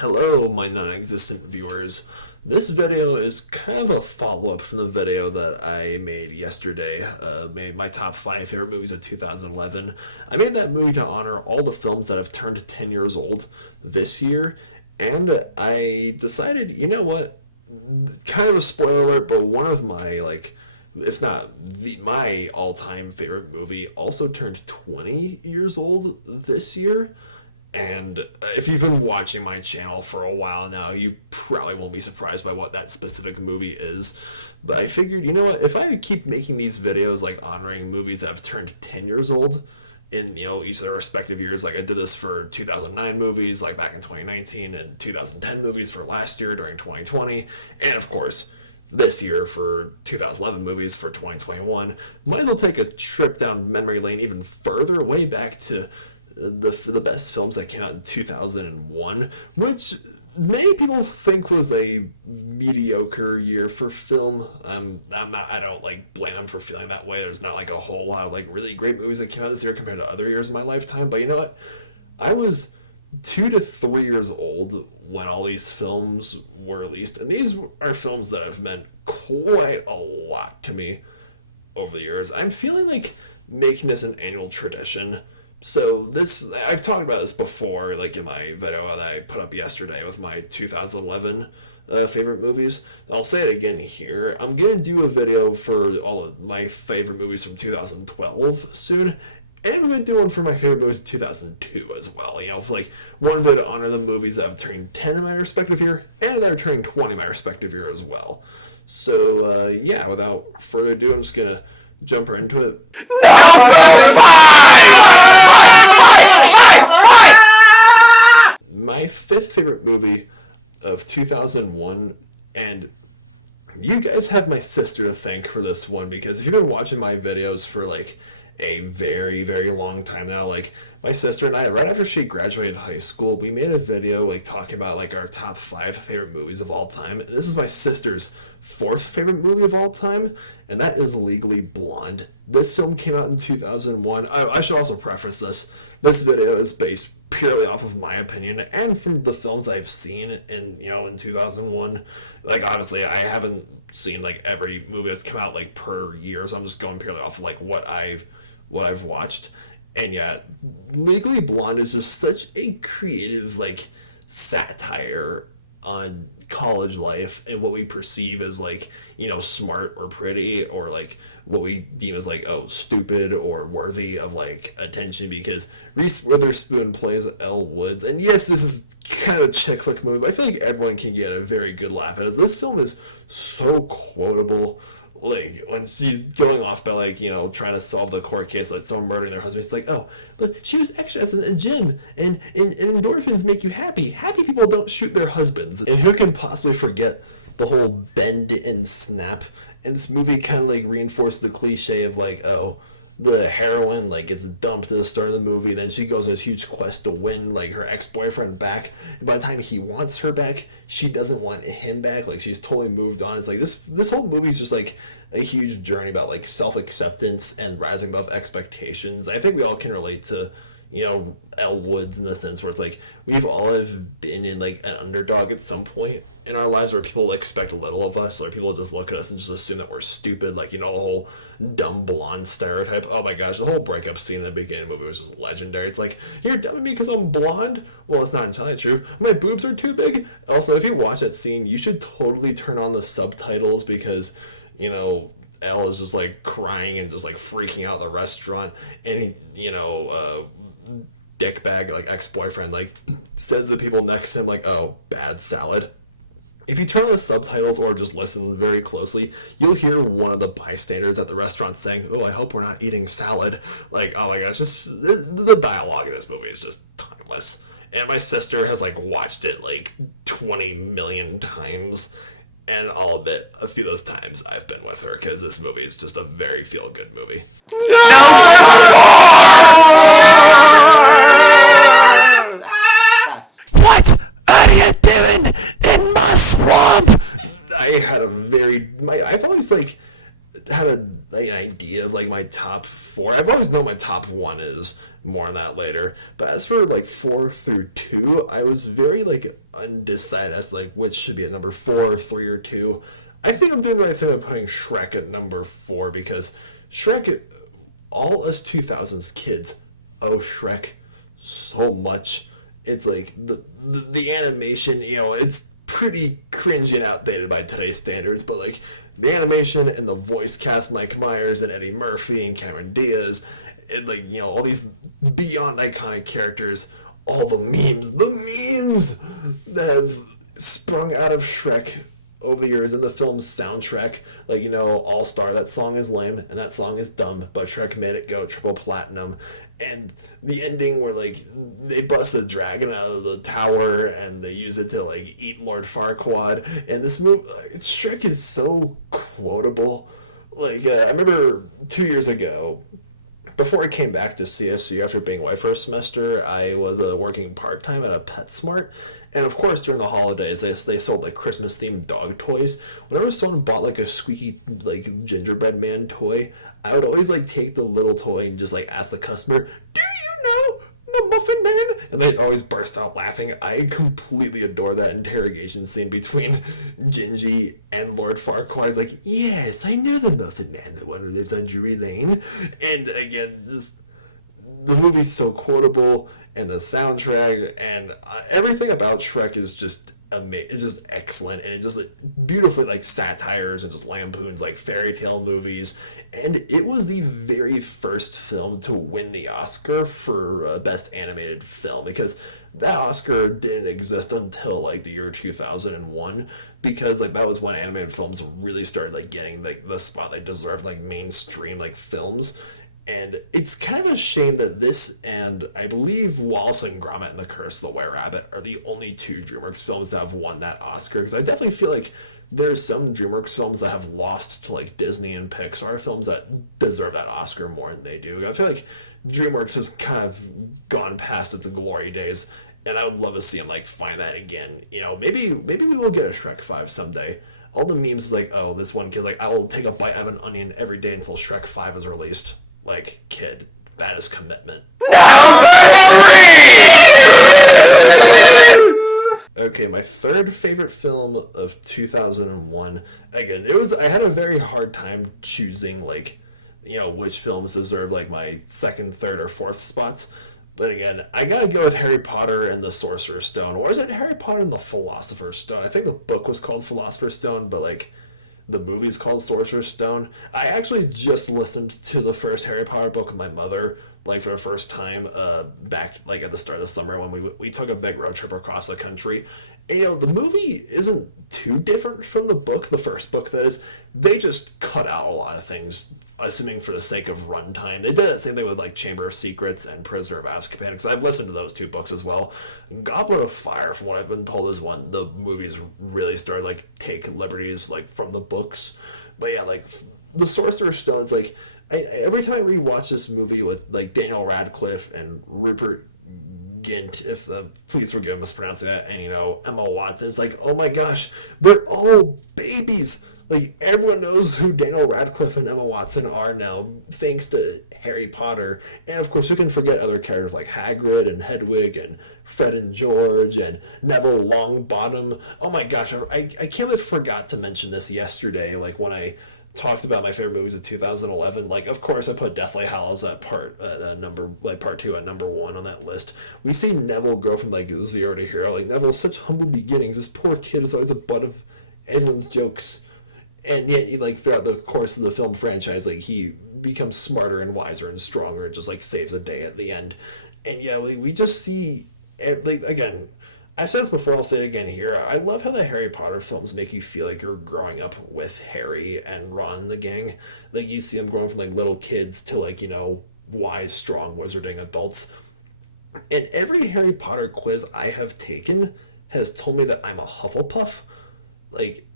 Hello, my non-existent viewers. This video is kind of a follow-up from the video that I made yesterday, made my top 5 favorite movies of 2011. I made that movie to honor all the films that have turned 10 years old this year, and I decided, you know what, kind of a spoiler alert, but one of my, if not my all-time favorite movie also turned 20 years old this year. And if you've been watching my channel for a while now, you probably won't be surprised by what that specific movie is. But I figured, you know what, if I keep making these videos like honoring movies that have turned 10 years old in, each of their respective years, like I did this for 2009 movies, like back in 2019, and 2010 movies for last year during 2020, and of course, this year for 2011 movies for 2021, might as well take a trip down memory lane even further, way back to the best films that came out in 2001, which many people think was a mediocre year for film. I don't blame them for feeling that way. There's not a whole lot of really great movies that came out this year compared to other years in my lifetime. But you know what? I was 2 to 3 years old when all these films were released, and these are films that have meant quite a lot to me over the years. I'm feeling like making this an annual tradition. So I've talked about this before, in my video that I put up yesterday with my 2011 favorite movies. I'll say it again here. I'm going to do a video for all of my favorite movies from 2012 soon, and I'm going to do one for my favorite movies of 2002 as well. One video to honor the movies that have turned 10 in my respective year, and that are turning 20 in my respective year as well. So, without further ado, I'm just going to jump right into it. My fifth favorite movie of 2001, and you guys have my sister to thank for this one, because if you've been watching my videos for a very, very long time now, my sister and I, right after she graduated high school, we made a video talking about our top 5 favorite movies of all time, and this is my sister's 4th favorite movie of all time, and that is Legally Blonde. This film came out in 2001. I should also preface this video is based purely off of my opinion and from the films I've seen in 2001. Obviously I haven't seen every movie that's come out per year, so I'm just going purely off of what I've watched. And yet, Legally Blonde is just such a creative satire on college life and what we perceive as smart or pretty, or what we deem as stupid or worthy of attention, because Reese Witherspoon plays Elle Woods, and yes, this is kind of a chick flick movie, but I feel like everyone can get a very good laugh at it. This film is so quotable. When she's going off by trying to solve the court case, someone murdering their husband, it's oh, but she was exercising in a gym, and endorphins make you happy. Happy people don't shoot their husbands. And who can possibly forget the whole bend and snap? And this movie kind of reinforced the cliche of the heroine gets dumped at the start of the movie, then she goes on this huge quest to win her ex-boyfriend back, and by the time he wants her back, she doesn't want him back. She's totally moved on. It's this whole movie is just a huge journey about self-acceptance and rising above expectations. I think we all can relate to Elle Woods in the sense where it's we've all have been in an underdog at some point in our lives, where people expect little of us, or people just look at us and just assume that we're stupid, the whole dumb blonde stereotype. Oh my gosh, the whole breakup scene in the beginning of the movie was just legendary. It's you're dumb at me because I'm blonde? Well, it's not entirely true. My boobs are too big. Also, if you watch that scene, you should totally turn on the subtitles, because Elle is just crying and just freaking out in the restaurant, and dickbag ex-boyfriend says to people next to him oh, bad salad. If you turn on the subtitles or just listen very closely, you'll hear one of the bystanders at the restaurant saying, "Oh, I hope we're not eating salad." Oh my gosh, just the dialogue in this movie is just timeless. And my sister has watched it 20 million times, and I'll admit a few of those times I've been with her, because this movie is just a very feel-good movie. What are you doing in my swamp? I had I've always had an idea of like my top four. I've always known my top one is. More on that later. But as for like 4 through 2, I was very like undecided as to, like which should be at number 4, 3, or 2. I think I'm doing the right thing by putting Shrek at number 4 because Shrek, all us 2000s kids, oh Shrek, so much. It's like the animation, it's pretty cringy and outdated by today's standards, but like the animation and the voice cast, Mike Myers and Eddie Murphy and Cameron Diaz, and like all these beyond iconic characters, all the memes that have sprung out of Shrek over the years, in the film's soundtrack, like All Star, that song is lame and that song is dumb, but Shrek made it go triple platinum. And the ending where like they bust the dragon out of the tower and they use it to like eat Lord Farquaad, and this movie, Shrek is so quotable. Like I remember 2 years ago, before I came back to CSU after being away for a semester, I was working part-time at a PetSmart. And of course, during the holidays, they sold like Christmas-themed dog toys. Whenever someone bought like a squeaky like gingerbread man toy, I would always like take the little toy and just like ask the customer, "Do you know the Muffin Man?" And they'd always burst out laughing. I completely adore that interrogation scene between Gingy and Lord Farquaad. It's like, "Yes, I know the Muffin Man, the one who lives on Drury Lane." And again, just the movie's so quotable, and the soundtrack and everything about Shrek is just amazing. It's just excellent, and it just like, beautifully like satires and just lampoons like fairy tale movies. And it was the very first film to win the Oscar for best animated film, because that Oscar didn't exist until like the year 2001, because like that was when animated films really started like getting like the spot they deserved, like mainstream like films. And it's kind of a shame that this and I believe Wallace and Gromit and the Curse of the Were Rabbit are the only two DreamWorks films that have won that Oscar, because I definitely feel like there's some DreamWorks films that have lost to like Disney and Pixar films that deserve that Oscar more than they do. I feel like DreamWorks has kind of gone past its glory days, and I would love to see them like find that again. Maybe we will get a Shrek 5 someday. All the memes is like, oh, this one kid, like, I will take a bite out of an onion every day until Shrek 5 is released. Like, kid, that is commitment. Okay, my third favorite film of 2001. Again, I had a very hard time choosing, like, which films deserve, like, my second, third, or fourth spots. But again, I gotta go with Harry Potter and the Sorcerer's Stone. Or is it Harry Potter and the Philosopher's Stone? I think the book was called Philosopher's Stone, but, like, the movie's called Sorcerer's Stone. I actually just listened to the first Harry Potter book with my mother, like for the first time, back like at the start of the summer when we took a big road trip across the country. And the movie isn't too different from the book, the first book that is. They just cut out a lot of things, assuming for the sake of runtime. They did that same thing with like Chamber of Secrets and Prisoner of Azkaban, because I've listened to those two books as well. Goblet of Fire, from what I've been told, is when the movies really started like take liberties like from the books. But yeah, like the Sorcerer's Stone's like every time I rewatch this movie with like Daniel Radcliffe and Rupert Gint, if please forgive me mispronouncing that, and Emma Watson, it's like, oh my gosh, they're all babies. Like, everyone knows who Daniel Radcliffe and Emma Watson are now, thanks to Harry Potter. And of course, who can forget other characters like Hagrid and Hedwig and Fred and George and Neville Longbottom. Oh my gosh, I can't believe I forgot to mention this yesterday, like when I talked about my favorite movies of 2011. Like, of course, I put Deathly Hallows at part 2 at number 1 on that list. We see Neville grow from like 0 to hero. Like, Neville's such humble beginnings. This poor kid is always the butt of everyone's jokes. And yet, like, throughout the course of the film franchise, like, he becomes smarter and wiser and stronger and just, like, saves the day at the end. And, yeah, like, we just see, like, again, I've said this before, I'll say it again here. I love how the Harry Potter films make you feel like you're growing up with Harry and Ron and the gang. Like, you see them growing from, like, little kids to, like, wise, strong, wizarding adults. And every Harry Potter quiz I have taken has told me that I'm a Hufflepuff. Like,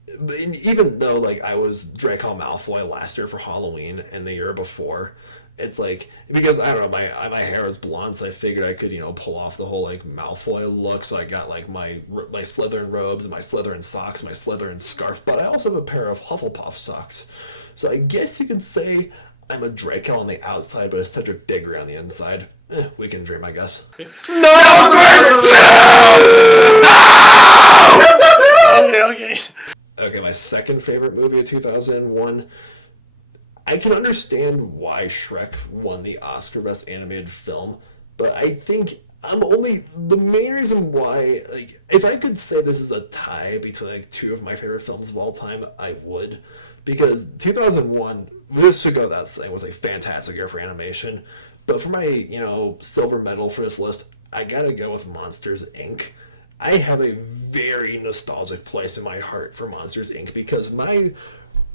even though, like, I was Draco Malfoy last year for Halloween and the year before, It's like, because I don't know, my hair is blonde, so I figured I could, pull off the whole like Malfoy look. So I got like my Slytherin robes, my Slytherin socks, my Slytherin scarf, but I also have a pair of Hufflepuff socks. So I guess you could say I'm a Draco on the outside, but a Cedric Diggory on the inside. We can dream, I guess. Okay. Okay, my second favorite movie of 2001. I can understand why Shrek won the Oscar Best Animated Film, but I think the main reason why, like, if I could say this is a tie between like two of my favorite films of all time, I would, because 2001, this should go without saying, was a fantastic year for animation. But for my, silver medal for this list, I gotta go with Monsters Inc. I have a very nostalgic place in my heart for Monsters Inc. because my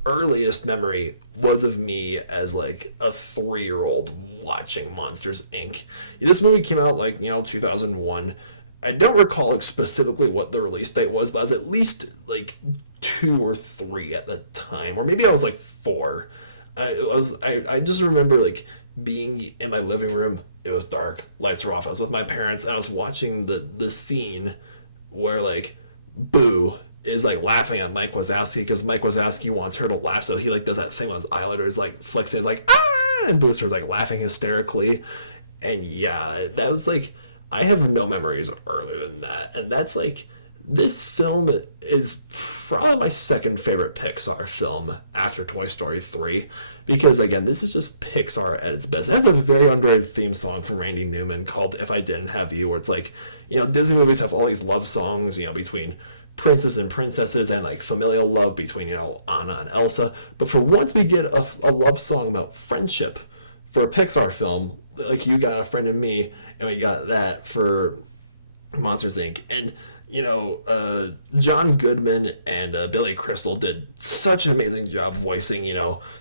earliest memory was of me as like a 3-year-old watching Monsters Inc. This movie came out like 2001. I don't recall like specifically what the release date was, but I was at least like 2 or 3 at the time, or maybe I was like 4. I just remember like being in my living room. It was dark, lights were off. I was with my parents, and I was watching the scene where like Boo is like laughing at Mike Wazowski because Mike Wazowski wants her to laugh, so he like does that thing with his eyeliners, like flicks it, it's like ah, and Boo starts like laughing hysterically, and yeah, that was like, I have no memories earlier than that, and that's like, this film is probably my second favorite Pixar film after Toy Story 3, because again, this is just Pixar at its best. It has a very underrated theme song from Randy Newman called If I Didn't Have You, where it's like, Disney movies have all these love songs, between princes and princesses, and like familial love between, Anna and Elsa. But for once we get a love song about friendship for a Pixar film, like You Got a Friend in Me, and we got that for Monsters Inc. And John Goodman and Billy Crystal did such an amazing job voicing,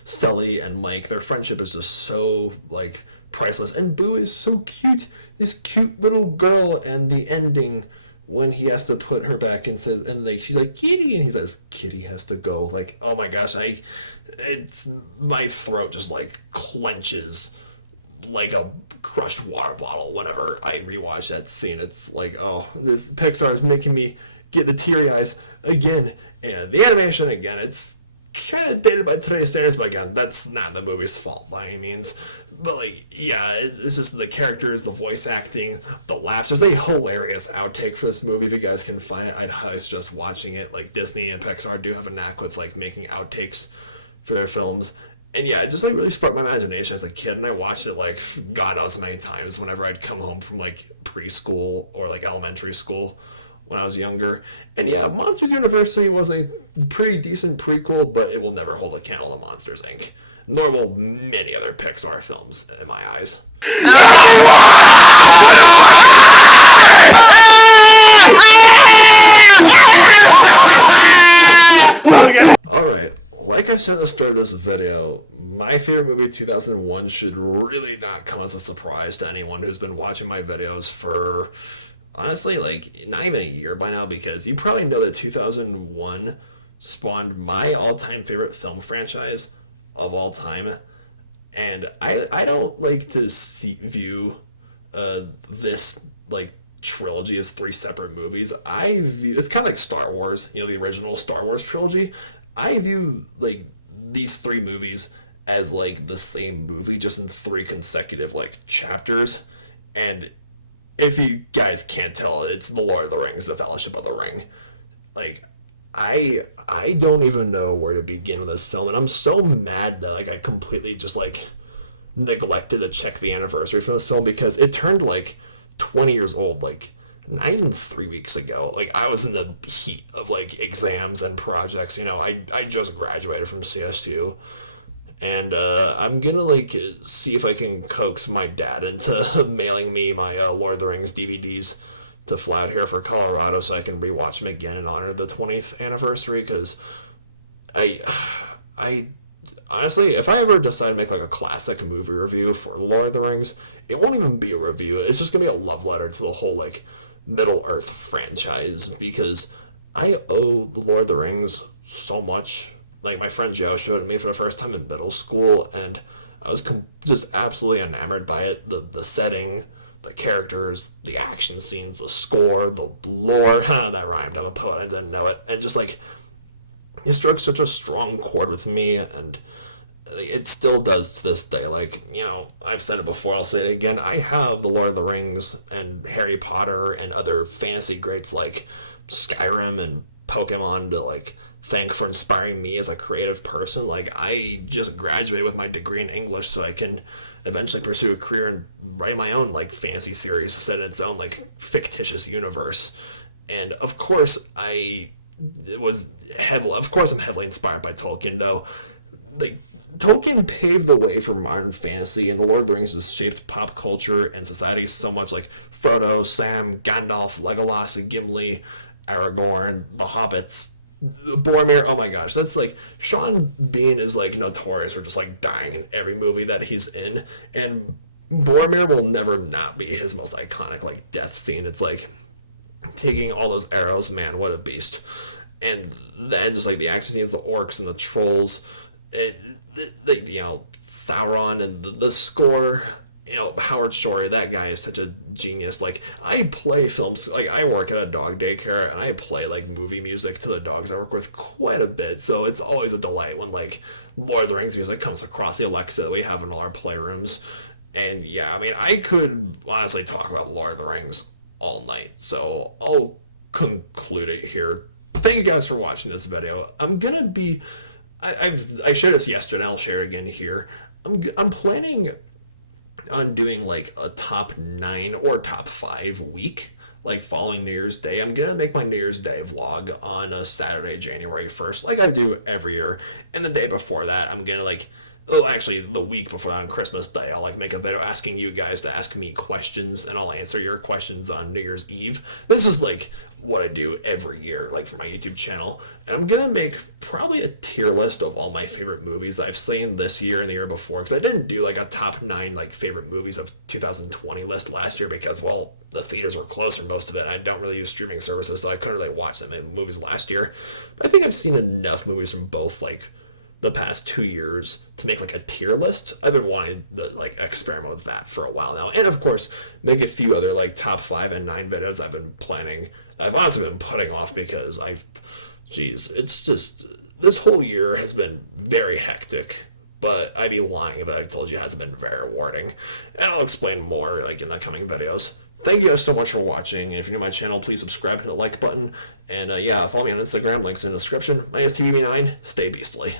Sully and Mike. Their friendship is just so, like, priceless. And Boo is so cute. This cute little girl, and the ending when he has to put her back and says, and like, she's like, Kitty, and he says, Kitty has to go. Like, oh my gosh, my throat just, like, clenches like a crushed water bottle whenever I rewatch that scene. It's like, oh, this Pixar is making me get the teary eyes again. And the animation, again, it's kind of dated by today's standards, but again, that's not the movie's fault by any means. But like, yeah, it's just the characters, the voice acting, the laughs. There's a hilarious outtake for this movie. If you guys can find it, I'd highly suggest watching it. Like, Disney and Pixar do have a knack with like making outtakes for their films. And yeah, it just like really sparked my imagination as a kid, and I watched it like God knows many times whenever I'd come home from like preschool or like elementary school when I was younger. And yeah, Monsters University was a pretty decent prequel, but it will never hold a candle to Monsters Inc. Nor will many other Pixar films in my eyes. Alright, like I said at the start of this video, my favorite movie of 2001 should really not come as a surprise to anyone who's been watching my videos for, honestly, like, not even a year by now, because you probably know that 2001 spawned my all-time favorite film franchise of all time. And I don't like to view this, like, trilogy as 3 separate movies. I view, it's kind of like Star Wars, the original Star Wars trilogy. I view, like, these 3 movies as, like, the same movie, just in 3 consecutive, like, chapters. And if you guys can't tell, it's The Lord of the Rings, The Fellowship of the Ring. Like, I don't even know where to begin with this film, and I'm so mad that, like, I completely just, like, neglected to check the anniversary for this film, because it turned, like, 20 years old, like, not even 3 weeks ago. Like, I was in the heat of, like, exams and projects, I just graduated from CSU, and I'm gonna, like, see if I can coax my dad into mailing me my Lord of the Rings DVDs to fly out here for Colorado so I can rewatch them again in honor of the 20th anniversary, because I honestly, if I ever decide to make like a classic movie review for Lord of the Rings, it won't even be a review. It's just gonna be a love letter to the whole like Middle Earth franchise, because I owe the Lord of the Rings so much. Like, my friend Joe showed it to me for the first time in middle school, and I was just absolutely enamored by it. The setting, the characters, the action scenes, the score, the lore. That rhymed. I'm a poet. I didn't know it. And just like it struck such a strong chord with me, and it still does to this day. Like, I've said it before, I'll say it again. I have the Lord of the Rings and Harry Potter and other fantasy greats like Skyrim and Pokemon to like thank for inspiring me as a creative person. Like, I just graduated with my degree in English so I can eventually pursue a career and write my own like fantasy series set in its own like fictitious universe. And of course, I'm heavily inspired by Tolkien, though. Like, Tolkien paved the way for modern fantasy, and The Lord of the Rings has shaped pop culture and society so much. Like Frodo, Sam, Gandalf, Legolas, Gimli, Aragorn, the Hobbits, Boromir. Oh my gosh, that's like Sean Bean is like notorious for just like dying in every movie that he's in, and Boromir will never not be his most iconic like death scene. It's like taking all those arrows, man, what a beast! And then just like the action scenes, the orcs and the trolls, Sauron and the score. Howard Shore, that guy is such a genius. Like, I play films, like, I work at a dog daycare, and I play, like, movie music to the dogs I work with quite a bit, so it's always a delight when, like, Lord of the Rings music comes across the Alexa that we have in all our playrooms. And, yeah, I mean, I could honestly talk about Lord of the Rings all night, so I'll conclude it here. Thank you guys for watching this video. I shared this yesterday, and I'll share it again here. I'm planning on doing like a top 9 or top 5 week, like following New Year's Day. I'm gonna make my New Year's Day vlog on a Saturday, January 1st, like I do every year. And the day before that, I'm gonna actually the week before that, on Christmas Day, I'll like make a video asking you guys to ask me questions, and I'll answer your questions on New Year's Eve. This is like what I do every year, like for my YouTube channel. And I'm gonna make probably a tier list of all my favorite movies I've seen this year and the year before, because I didn't do like a top 9 like favorite movies of 2020 list last year because, well, the theaters were closed for most of it. I don't really use streaming services, so I couldn't really watch them in movies last year. But I think I've seen enough movies from both like the past 2 years to make like a tier list. I've been wanting to like experiment with that for a while now, and of course make a few other like top 5 and 9 videos I've been planning. I've honestly been putting off because it's just, this whole year has been very hectic, but I'd be lying if I told you it hasn't been very rewarding. And I'll explain more like in the coming videos. Thank you guys so much for watching, and if you're new to my channel, please subscribe, hit the like button, and yeah, follow me on Instagram, links in the description. My name is TV9, stay beastly.